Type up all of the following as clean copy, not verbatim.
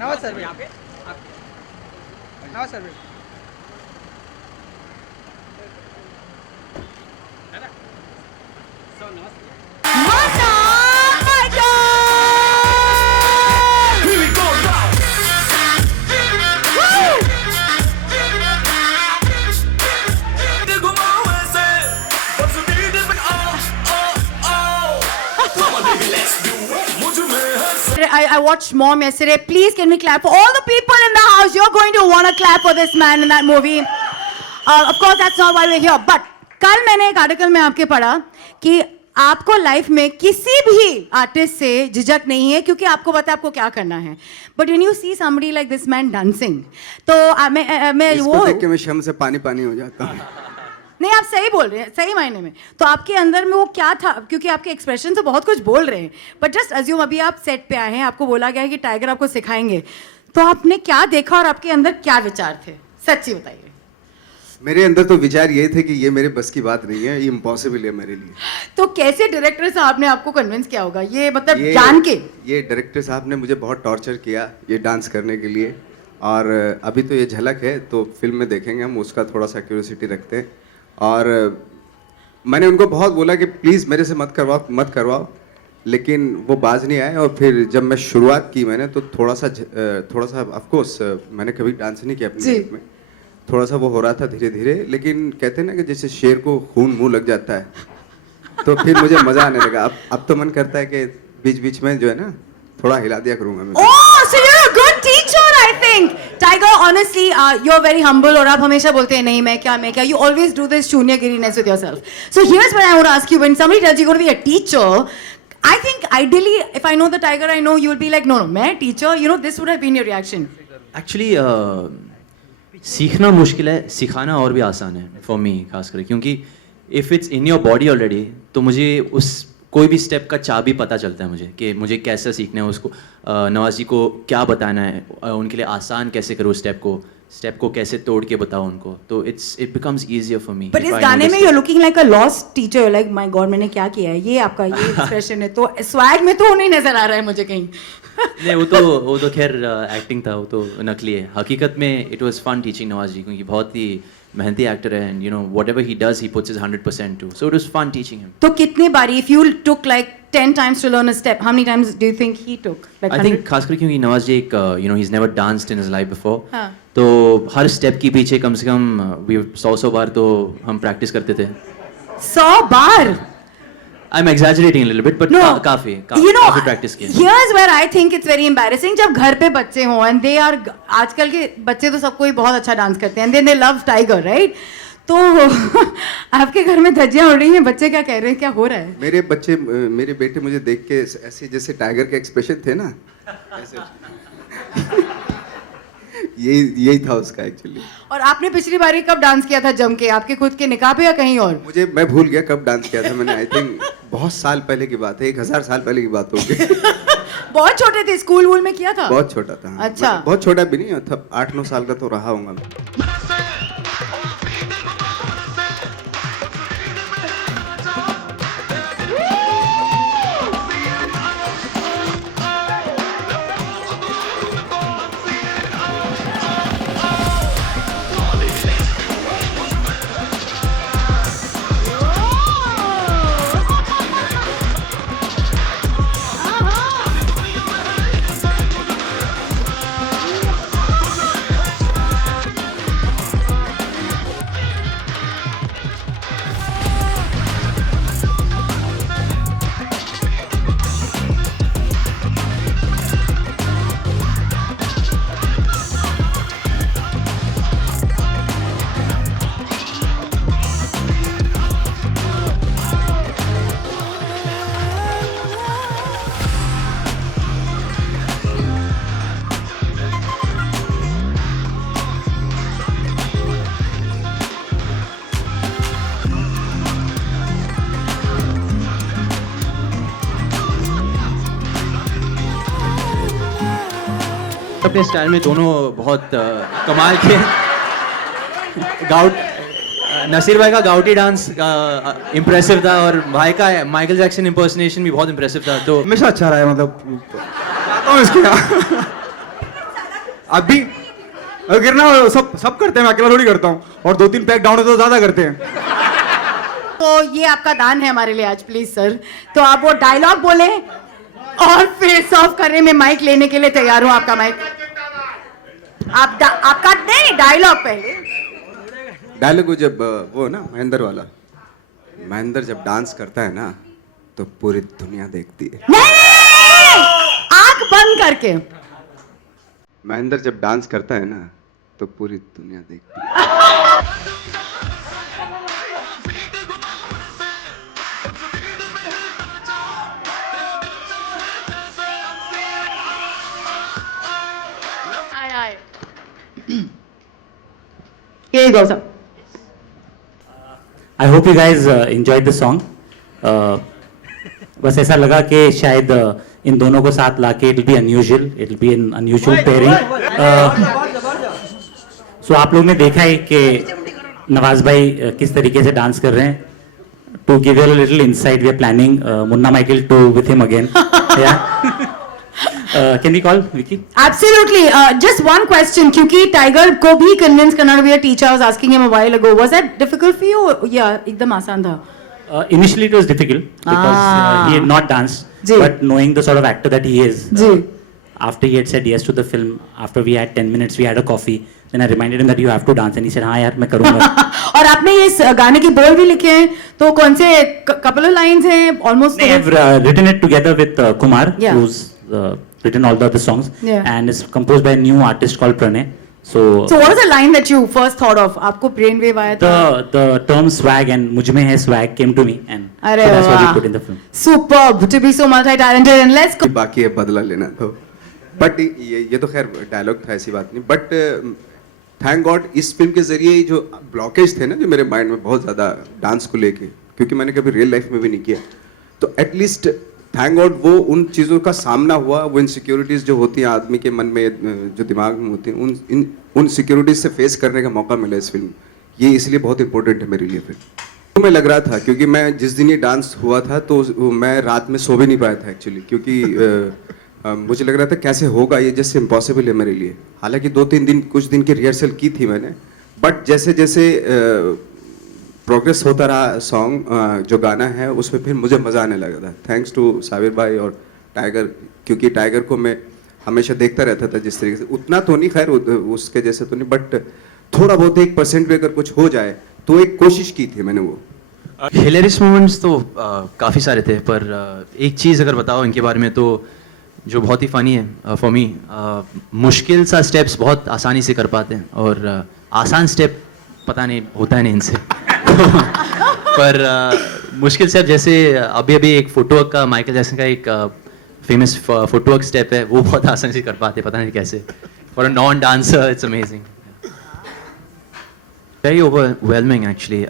Nawaz sir Nawaz sir I watched Mom yesterday. Please, can we clap for all the people in the house? You're going to want to clap for this man in that movie. Of course, that's not why we're here. But कल मैंने एक article में आपके पढ़ा कि आपको life में किसी भी आर्टिस्ट से झिझक नहीं है क्योंकि आपको पता है आपको क्या करना है. But when you see somebody like this man dancing, तो मैं वो देख के मैं शर्म से पानी पानी हो जाता हूँ. नहीं, आप सही बोल रहे हैं, सही मायने में. तो आपके अंदर में वो क्या था, क्योंकि आपके एक्सप्रेशन तो बहुत कुछ बोल रहे हैं. बट जस्ट अज्यूम अभी आप सेट पे आए हैं, आपको बोला गया है कि टाइगर आपको सिखाएंगे, तो आपने क्या देखा और आपके अंदर क्या विचार थे, सच्ची बताइए. मेरे अंदर तो विचार ये थे कि ये मेरे बस की बात नहीं है, ये इम्पॉसिबल है मेरे लिए. तो कैसे डायरेक्टर साहब ने आपको कन्विंस किया होगा, ये मतलब जान के? ये डायरेक्टर साहब ने मुझे बहुत टॉर्चर किया ये डांस करने के लिए. और अभी तो ये झलक है, तो फिल्म में देखेंगे हम, उसका थोड़ा सा क्यूरियोसिटी रखते हैं. और मैंने उनको बहुत बोला कि प्लीज़ मेरे से मत करवाओ, लेकिन वो बाज नहीं आए. और फिर जब मैं शुरुआत की मैंने, तो थोड़ा सा ऑफ कोर्स मैंने कभी डांस नहीं किया अपनी लाइफ में, थोड़ा सा वो हो रहा था धीरे धीरे. लेकिन कहते हैं ना कि जैसे शेर को खून मुंह लग जाता है, तो फिर मुझे मज़ा आने लगा. अब तो मन करता है कि बीच बीच में जो है ना थोड़ा हिला दिया करूँगा मैं. Oh, so you're a good teacher, I think. Tiger, honestly, you're very humble. और आप हमेशा बोलते हैं नहीं मैं क्या. You always do this शून्यगिरीness with yourself. So here's what I want to ask you. When somebody tells you you're going to be a teacher, I think ideally, if I know the Tiger, I know you'll be like, no, मैं teacher. You know, this would have been your reaction. Actually, सीखना मुश्किल है, सिखाना और भी आसान है for me खास करके, क्योंकि if it's in your body already, तो मुझे उस कोई भी स्टेप का चाबी पता चलता है मुझे कि मुझे कैसे सीखना है उसको. नवाज जी को क्या बताना है, उनके लिए आसान कैसे करूँ स्टेप को कैसे तोड़ के बताओ उनको, तो it becomes easier for me. But इस गाने में you are looking like a lost teacher. You like my god मैंने क्या किया है, ये आपका ये एक्सप्रेशन है. तो स्वैग में तो नहीं नजर आ रहा है मुझे कहीं. नहीं, वो तो खैर एक्टिंग था, वो तो नकली है. हकीकत में it was fun teaching Nawaz ji, क्योंकि बहुत ही मेहनती एक्टर है, and you know whatever he does he puts his 100% too, so it was fun teaching him. तो कितने बारी, if you took like 10 times to learn a step, how many times do you think he took? Like I think खासकर क्योंकि नवाज जी एक you know he's never danced in his life before, हाँ. तो हर step के पीछे कम से कम 100 बार तो हम प्रैक्टिस करते थे. 100 बार? I'm exaggerating a little bit, but No, काफी प्रैक्टिस किया. Here's where I think it's very embarrassing. जब घर पे बच्चे हों and they are, आजकल के बच्चे तो सबको ही बहुत अच्छा डांस करते हैं, and they love Tiger, right? तो आपके घर में धज्जियां उड़ रही हैं, बच्चे क्या कह रहे हैं, क्या हो रहा है? मेरे बेटे मुझे देख के ऐसे जैसे टाइगर के एक्सप्रेशन थे ना, ऐसे यही था उसका एक्चुअली. और आपने पिछली बारी कब डांस किया था जम के, आपके खुद के निकाह पे या कहीं और? मैं भूल गया कब डांस किया था मैंने. आई थिंक बहुत साल पहले की बात है, 1000 साल पहले की बात होगी. बहुत छोटे थे, स्कूल वूल में किया था? बहुत छोटा था. अच्छा. बहुत छोटा भी नहीं था, 8-9 साल का तो रहा होगा. अपने स्टाइल में दोनों बहुत कमाल के. नसीर भाई का गाउटी डांस इम्प्रेसिव था, और भाई का माइकल जैक्सन इम्पर्सनेशन भी बहुत इम्प्रेसिव था. तो हमेशा अच्छा रहा है, मतलब हूँ इसके यहाँ। अभी अगर ना सब करते हैं, मैं अकेला थोड़ी करता हूँ, और 2-3 पैक डाउन तो ज्यादा करते हैं। तो ये आपका दान है हमारे लिए आज, प्लीज सर। तो आप वो डायलॉग बोले और फेस ऑफ करने में माइक लेने के लिए तैयार हूं। आपका माइक, आपका नहीं, डायलॉग पहले। डायलॉग जब वो ना महेंद्र वाला, महेंद्र जब डांस करता है ना तो पूरी दुनिया देखती है। नहीं, आंख बंद करके। महेंद्र जब डांस करता है ना तो पूरी दुनिया देखती है। Here you go, sir. I hope you guys enjoyed the song. बस ऐसा लगा कि शायद इन दोनों को साथ लाके it'll be unusual, it'll be an unusual pairing. So आप लोग ने देखा है कि नवाज भाई किस तरीके से डांस कर रहे हैं. To give you a little insight, we are planning Munna Michael 2 with him again. Yeah. Can we call Vicky? Absolutely. Just one question, क्योंकि टाइगर को भी कन्विंस करना to be a teacher. I was asking him a while ago. Was that difficult for you? Yeah, एकदम आसान था. Initially it was difficult because he had not danced, ji. but knowing the sort of actor that he is, ji. after he had said yes to the film, after we had 10 minutes, we had a coffee, then I reminded him that you have to dance, and he said, हाँ यार मैं करूँगा. और आपने ये गाने की बोल भी लिखे हैं, तो कौन से couple of lines हैं? Almost. I have written it together with Kumar, Yeah. who's written all the other songs, Yeah. and it's composed by a new artist called Pranay. So what was the line that you first thought of? आपको brain wave आया था? the term swag and मुझ में है swag came to me, and अरे so that's what we वाह. put in the film. Superb to be so multi-talented, and let's go. बाकी है बदला लेना तो, बट ये तो खैर डायलॉग था, ऐसी बात नहीं, बट थैंक गॉड इस फिल्म के जरिए जो ब्लॉकेज थे ना जो मेरे माइंड में बहुत ज़्यादा डांस को लेके, क्योंकि मैंने कभी रियल लाइफ में भी नहीं किया, तो एटलीस्ट थैंक गॉड वो उन चीज़ों का सामना हुआ, वो इनसिक्योरिटीज़ जो होती हैं आदमी के मन में, जो दिमाग में होती हैं, उन सिक्योरिटीज़ से फेस करने का मौका मिला इस फिल्म। ये इसलिए बहुत इंपॉर्टेंट है मेरे लिए फिल्म। तो मैं लग रहा था, क्योंकि मैं जिस दिन ये डांस हुआ था तो मैं रात में सो भी नहीं पाया था एक्चुअली, क्योंकि मुझे लग रहा था कैसे होगा ये, जैसे इम्पॉसिबल है मेरे लिए। हालांकि 2-3 दिन कुछ दिन की रिहर्सल की थी मैंने, बट जैसे जैसे प्रोग्रेस होता रहा सॉन्ग, जो गाना है उसमें फिर मुझे मज़ा आने लगा था, थैंक्स टू साबिर भाई और टाइगर, क्योंकि टाइगर को मैं हमेशा देखता रहता था जिस तरीके से, उतना तो नहीं खैर उसके जैसे तो नहीं, बट थोड़ा बहुत 1% भी अगर कुछ हो जाए तो एक कोशिश की थी मैंने वो। हिलेरियस मोमेंट्स तो काफ़ी सारे थे, पर एक चीज़ अगर बताओ इनके बारे में तो जो बहुत ही फ़नी है फॉर मी, मुश्किल सा स्टेप्स बहुत आसानी से कर पाते हैं, और आसान स्टेप पता नहीं होता है नहीं इनसे। पर मुश्किल स्टेप जैसे अभी अभी एक फुटवर्क का, माइकल जैक्सन का एक फेमस फुटवर्क स्टेप है, वो बहुत आसानी से कर पाते, पता नहीं कैसे। For a non dancer it's amazing, very overwhelming actually.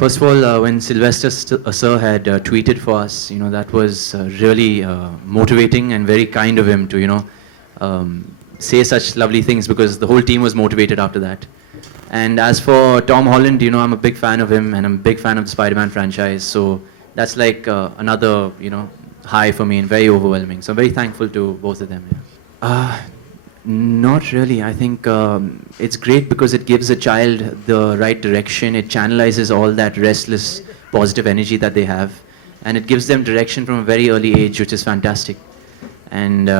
First of all, when Sylvester sir had tweeted for us, you know, that was really motivating and very kind of him to, you know, say such lovely things, because the whole team was motivated after that. And as for Tom Holland, you know, I'm a big fan of him, and I'm a big fan of the Spider-Man franchise, so that's like another, you know, high for me and very overwhelming. So I'm very thankful to both of them. Yeah. Not really. I think it's great because it gives a child the right direction. It channelizes all that restless, positive energy that they have, and it gives them direction from a very early age, which is fantastic. And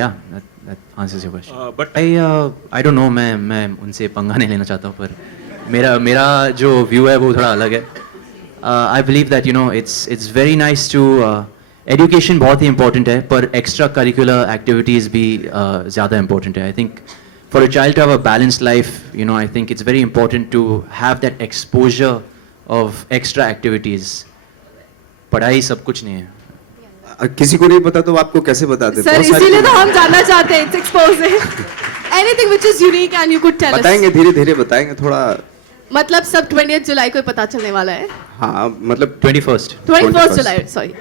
yeah, that answers your question. But I don't know. मैं उनसे पंगा नहीं लेना चाहता हूँ, पर मेरा जो view है वो थोड़ा अलग है. I believe that, you know, it's very nice to education बहुत ही इंपॉर्टेंट है, पर एक्स्ट्रा करिकुलर एक्टिविटीज़ भी ज़्यादा इंपॉर्टेंट है. I think for a child to have a balanced life, you know, I think it's very important to have that exposure of extra activities. पढ़ाई सब कुछ नहीं है. किसी को नहीं पता तो आपको कैसे बताते? सर इसीलिए तो हम जानना चाहते हैं. It's exposing anything which is unique and you could tell us. बताएंगे, धीरे धीरे बताएंगे थोड़ा. मतलब सब 20 जुलाई को ही पता चलने वाला है. हाँ, मतलब 21st जुलाई, सॉरी.